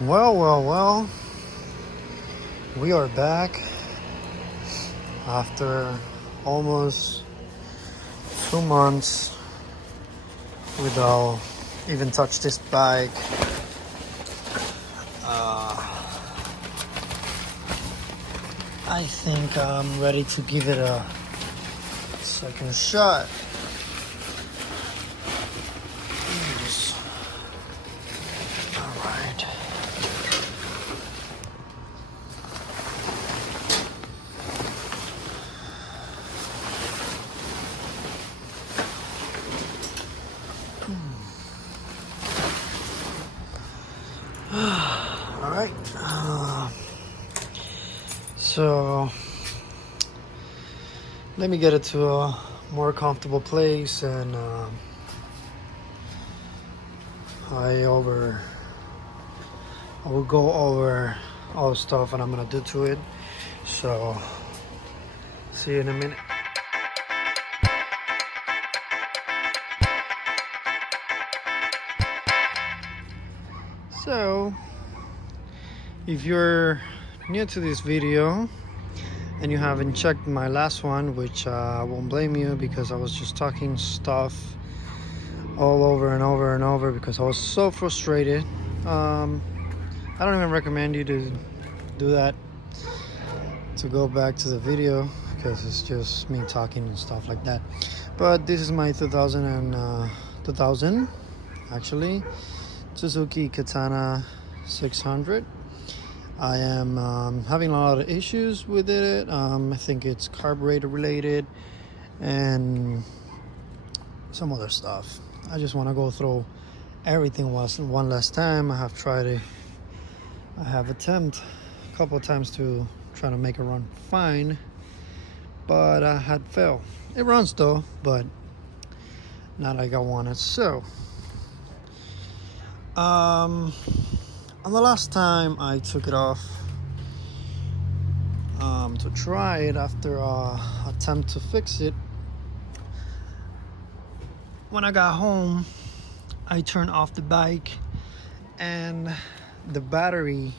Well, we are back after almost 2 months without even touch this bike. I think I'm ready to give it a second shot. Yes. All right. All right. So let me get it to a more comfortable place, and I will go over all the stuff and I'm gonna do to it. So see you in a minute. So if you're new to this video and you haven't checked my last one, which I won't blame you, because I was just talking stuff all over and over and over because I was so frustrated. I don't even recommend you to do that, to go back to the video, because it's just me talking and stuff like that. But this is my 2000 actually Suzuki Katana 600. I am having a lot of issues with it. I think it's carburetor related and some other stuff. I just want to go through everything one last time. I have attempted a couple of times to try to make it run fine, but I had failed. It runs though, but not like I wanted. So on the last time I took it off to try it after attempt to fix it, when I got home I turned off the bike and the battery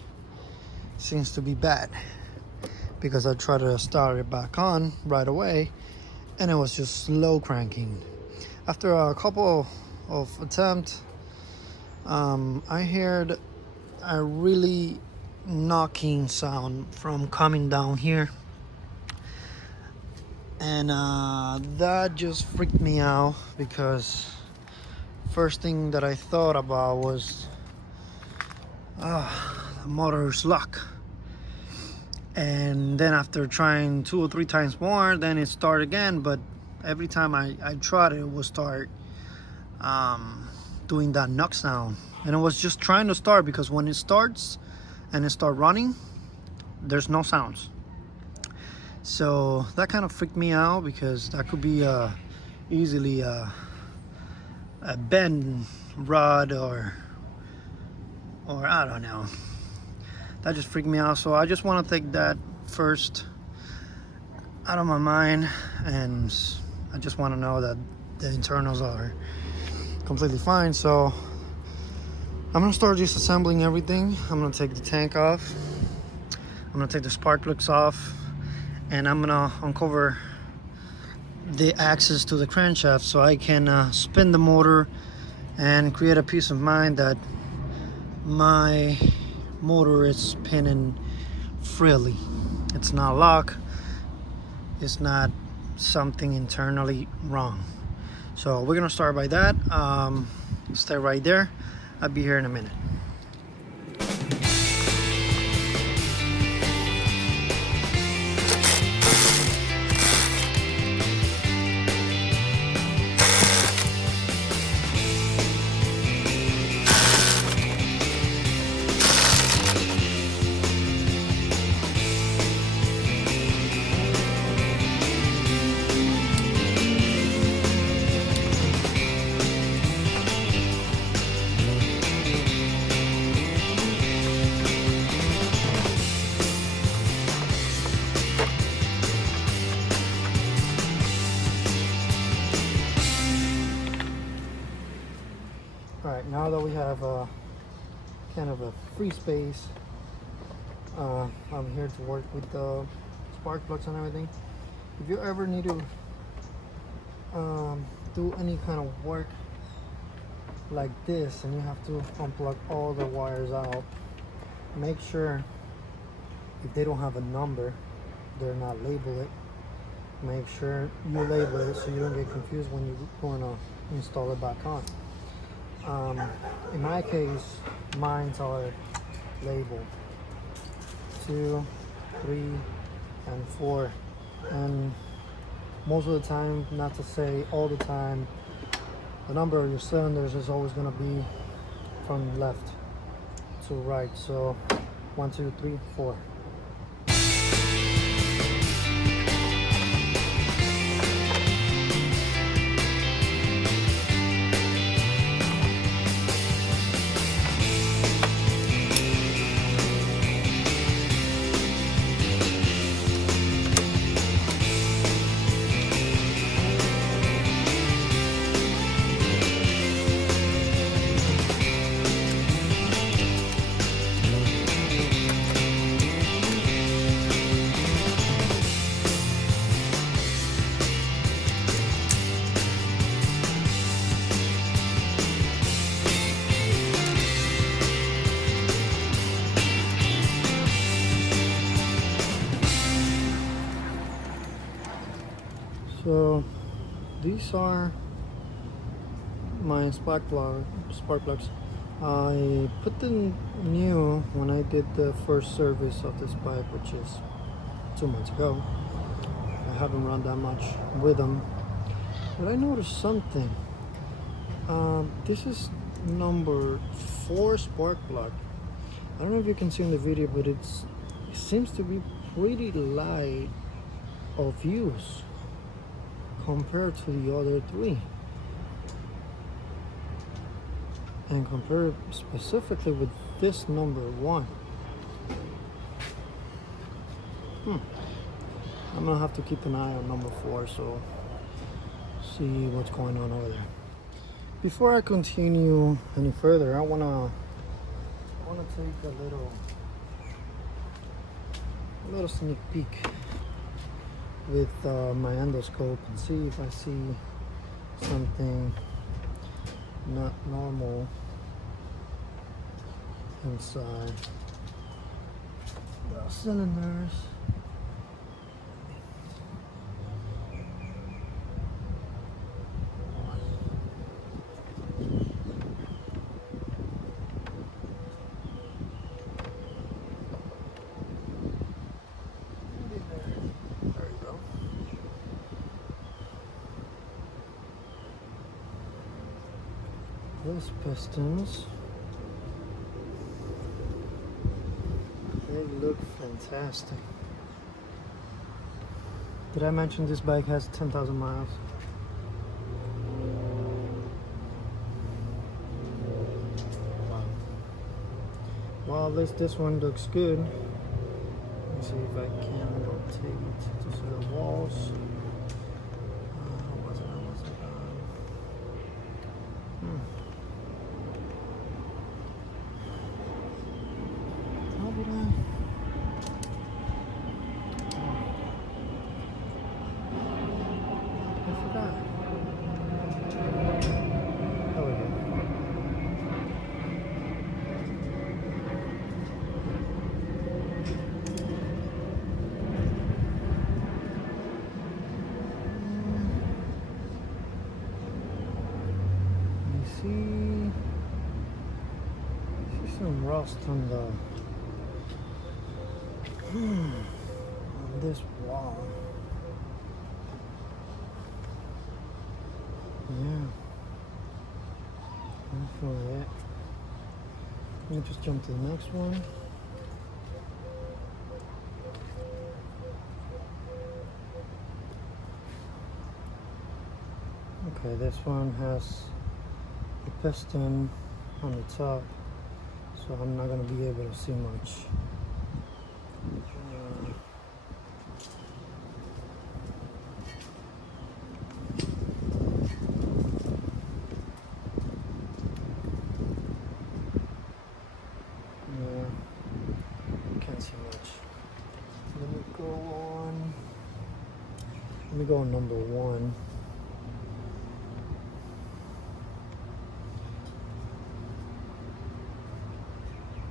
seems to be bad, because I tried to start it back on right away and it was just slow cranking. After a couple of attempts, I heard a really knocking sound from coming down here, and that just freaked me out, because first thing that I thought about was the motor's lock. And then after trying 2 or 3 times more, then it started again, but every time I tried it would start doing that knock sound. And I was just trying to start, because when it starts and it starts running, there's no sounds. So that kind of freaked me out, because that could be easily a bend rod or I don't know. That just freaked me out. So I just want to take that first out of my mind, and I just want to know that the internals are completely fine. So I'm gonna start disassembling everything. I'm gonna take the tank off, I'm gonna take the spark plugs off, and I'm gonna uncover the axis to the crankshaft so I can spin the motor and create a peace of mind that my motor is spinning freely. It's not locked, it's not something internally wrong. So we're gonna start by that. Stay right there, I'll be here in a minute. Now that we have kind of a free space. I'm here to work with the spark plugs and everything. If you ever need to do any kind of work like this and you have to unplug all the wires out, make sure if they don't have a number, they're not labeled it. Make sure you label it so you don't get confused when you're going to install it back on. In my case, mine are labeled 2, 3, and 4, and most of the time, not to say all the time, the number of your cylinders is always going to be from left to right. So 1, 2, 3, 4. So these are my spark plugs. I put them new when I did the first service of this bike, which is 2 months ago. I haven't run that much with them, but I noticed something. This is number 4 spark plug. I don't know if you can see in the video, but it seems to be pretty light of use compared to the other 3, and compared specifically with this number 1. I'm gonna have to keep an eye on number 4, so see what's going on over there. Before I continue any further, I wanna take a little sneak peek with my endoscope and see if I see something not normal inside the cylinders. Those pistons, they look fantastic. Did I mention this bike has 10,000 miles? Wow. Well, at least this one looks good. Let me see if I can rotate to the walls. See some rust on the on this wall. Yeah, for that. Let me just jump to the next one. Okay, this one has the piston on the top, so I'm not going to be able to see much. me go on number 1.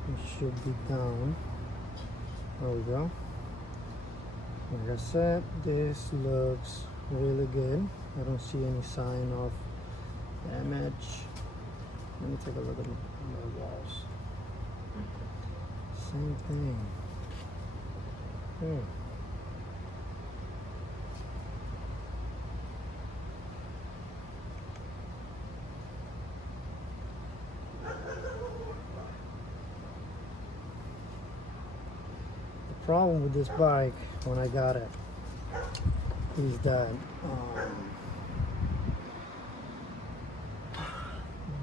It should be down. There we go. Like I said, this looks really good. I don't see any sign of damage. Let me take a look at the walls. Same thing. The problem with this bike when I got it is that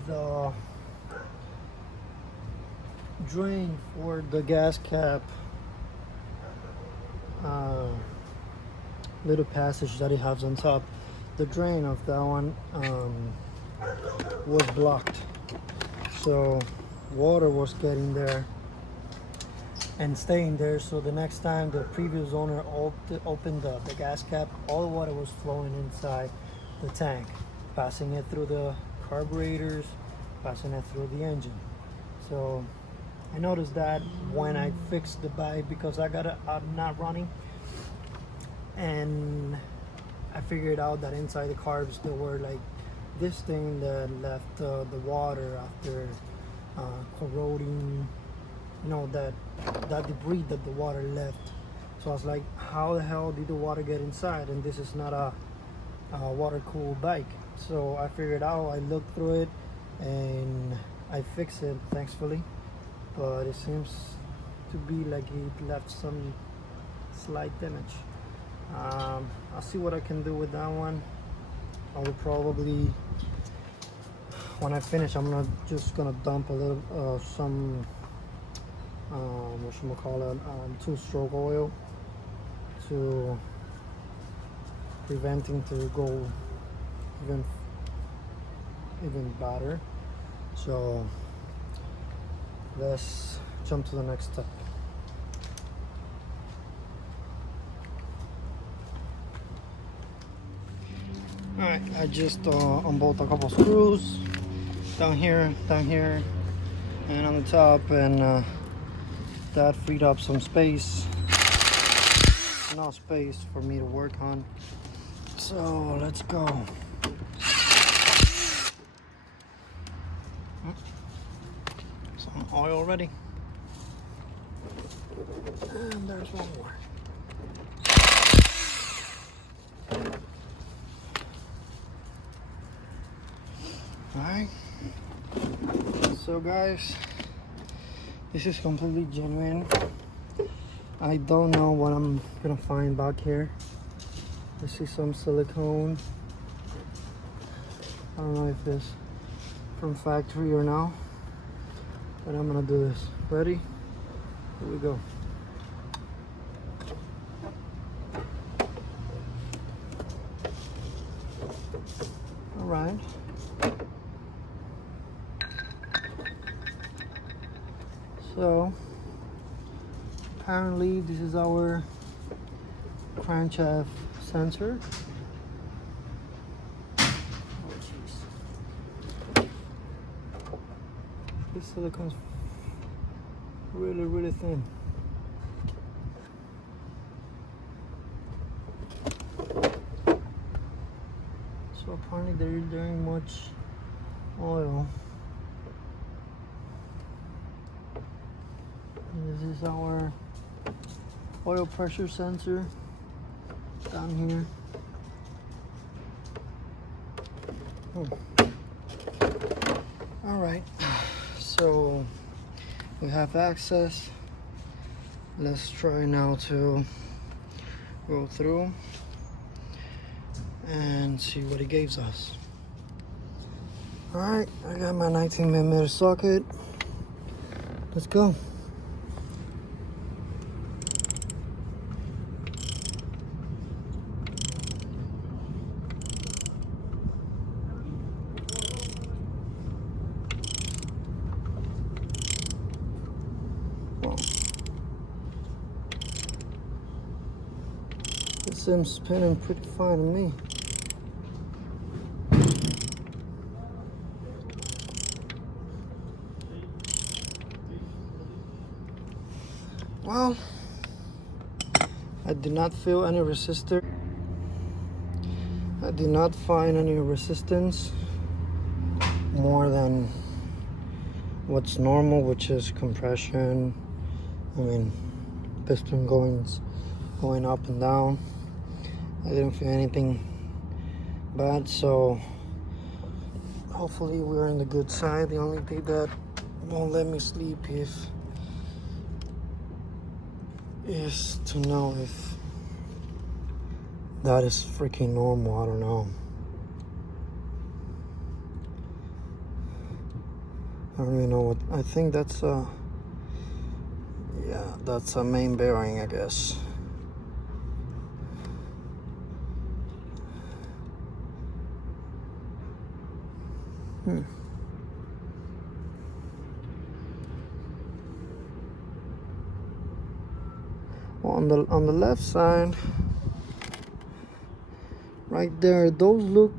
the drain for the gas cap little passage that it has on top, the drain of that one was blocked, so water was getting there and staying there. So the next time the previous owner opened the gas cap, all the water was flowing inside the tank, passing it through the carburetors, passing it through the engine. So I noticed that when I fixed the bike, because I got it not running, and I figured out that inside the carbs there were like this thing that left the water after corroding, you know, that debris that the water left. So I was like, how the hell did the water get inside? And this is not a water-cooled bike. So I figured out, I looked through it and I fixed it, thankfully. But it seems to be like it left some slight damage. I'll see what I can do with that one. I will probably, when I finish, I'm just gonna dump a little some two-stroke oil to preventing to go even better. So let's jump to the next step. Alright, I just unbolt a couple screws down here, and on the top, and that freed up some space. Enough space for me to work on. So let's go. Some oil ready. And there's one more. Alright. So guys, this is completely genuine. I don't know what I'm gonna find back here. I see some silicone. I don't know if it's from factory or not, but I'm gonna do this. Ready? Here we go. All right. So apparently this is our crankshaft sensor. Oh jeez. This silicone's really thin. So apparently there isn't much oil. This is our oil pressure sensor down here. All right, so we have access. Let's try now to go through and see what it gives us. All right, I got my 19mm socket. Let's go. It seems spinning pretty fine to me. Well, I did not feel any resistance. I did not find any resistance more than what's normal, which is compression. I mean, piston going up and down. I didn't feel anything bad, so hopefully we're in the good side. The only thing that won't let me sleep is to know if that is freaking normal. I don't know. I don't even know what. I think that's yeah, that's a main bearing, I guess. Well, on the left side, right there, those look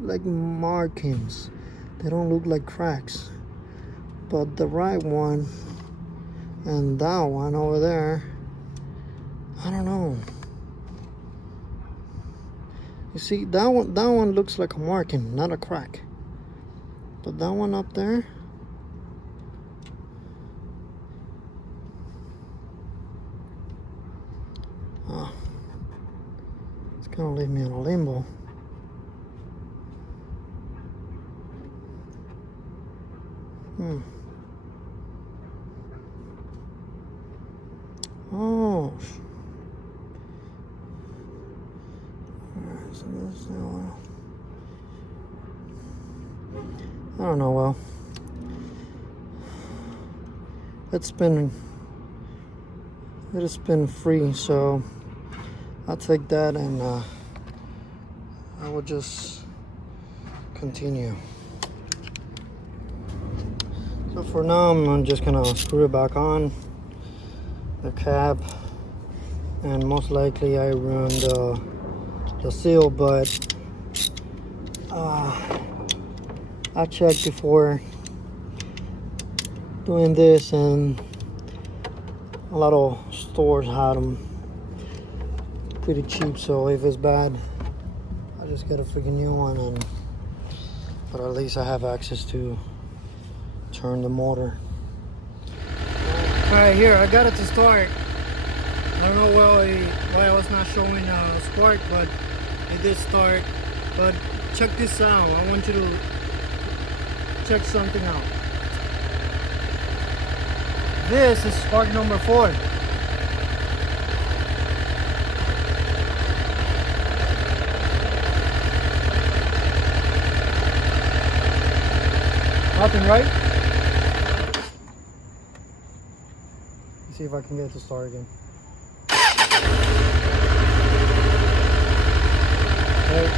like markings. They don't look like cracks. But the right one and that one over there, I don't know. You see, that one looks like a marking, not a crack. But that one up there, it's gonna leave me in a limbo. Oh. Alright, so this is the oil. I don't know, well, it has been free, so I'll take that and I will just continue. So for now, I'm just gonna screw it back on the cap, and most likely I ruined the seal, but I checked before doing this, and a lot of stores had them pretty cheap, so if it's bad, I'll just get a freaking new one, but at least I have access to turn the motor. Alright, here, I got it to start. I don't know why I was not showing spark, but it did start. But check this out. I want you to check something out. This is spark number 4. Nothing, right? Let's see if I can get it to start again. Okay.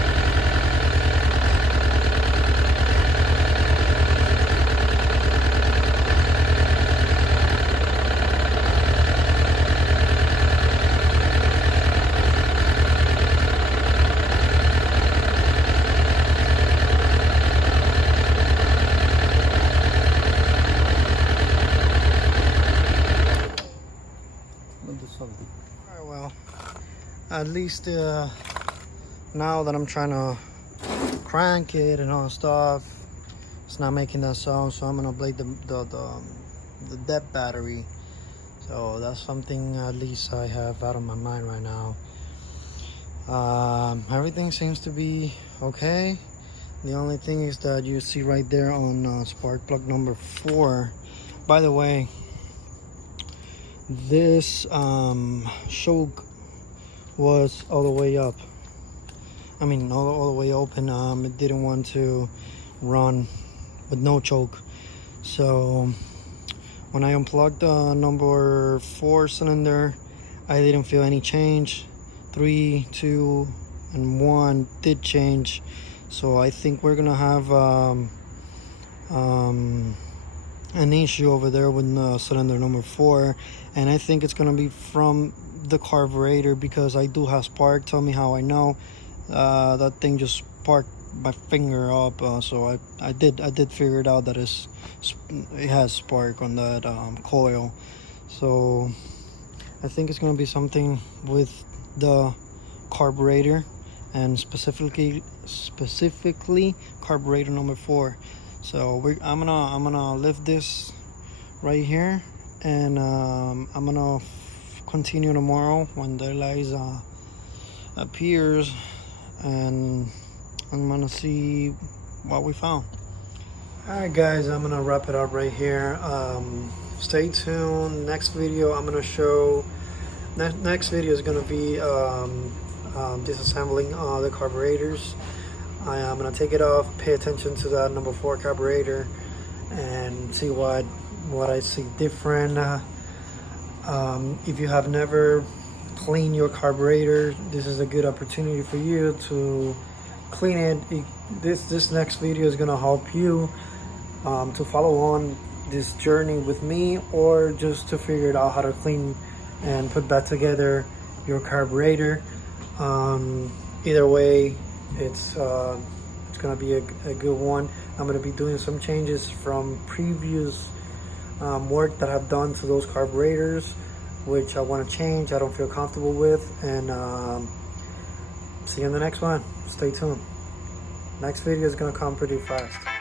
Alright, well, at least now that I'm trying to crank it and all that stuff, it's not making that sound, so I'm gonna blade the depth battery. So that's something at least I have out of my mind right now. Everything seems to be okay. The only thing is that you see right there on spark plug number 4. By the way, this choke was all the way up. I mean, all the way open. It didn't want to run with no choke. So when I unplugged the number 4 cylinder, I didn't feel any change. 3, 2, and 1 did change. So I think we're gonna have an issue over there with cylinder number 4, and I think it's gonna be from the carburetor, because I do have spark. Tell me how I know. That thing just sparked my finger up, so I did figure it out that it has spark on that coil. So I think it's gonna be something with the carburetor, and specifically carburetor number 4. So I'm gonna lift this right here, and I'm gonna continue tomorrow when the lights appears, and I'm gonna see what we found. Alright guys, I'm gonna wrap it up right here. Stay tuned. Next video I'm gonna show, next video is gonna be disassembling the carburetors. I'm gonna take it off, pay attention to that number 4 carburetor, and see what I see different. If you have never cleaned your carburetor, this is a good opportunity for you to clean it. This next video is gonna help you to follow on this journey with me, or just to figure it out how to clean and put back together your carburetor. Either way, it's gonna be a good one. I'm gonna be doing some changes from previous work that I've done to those carburetors, which I want to change, I don't feel comfortable with. And see you in the next one. Stay tuned. Next video is gonna come pretty fast.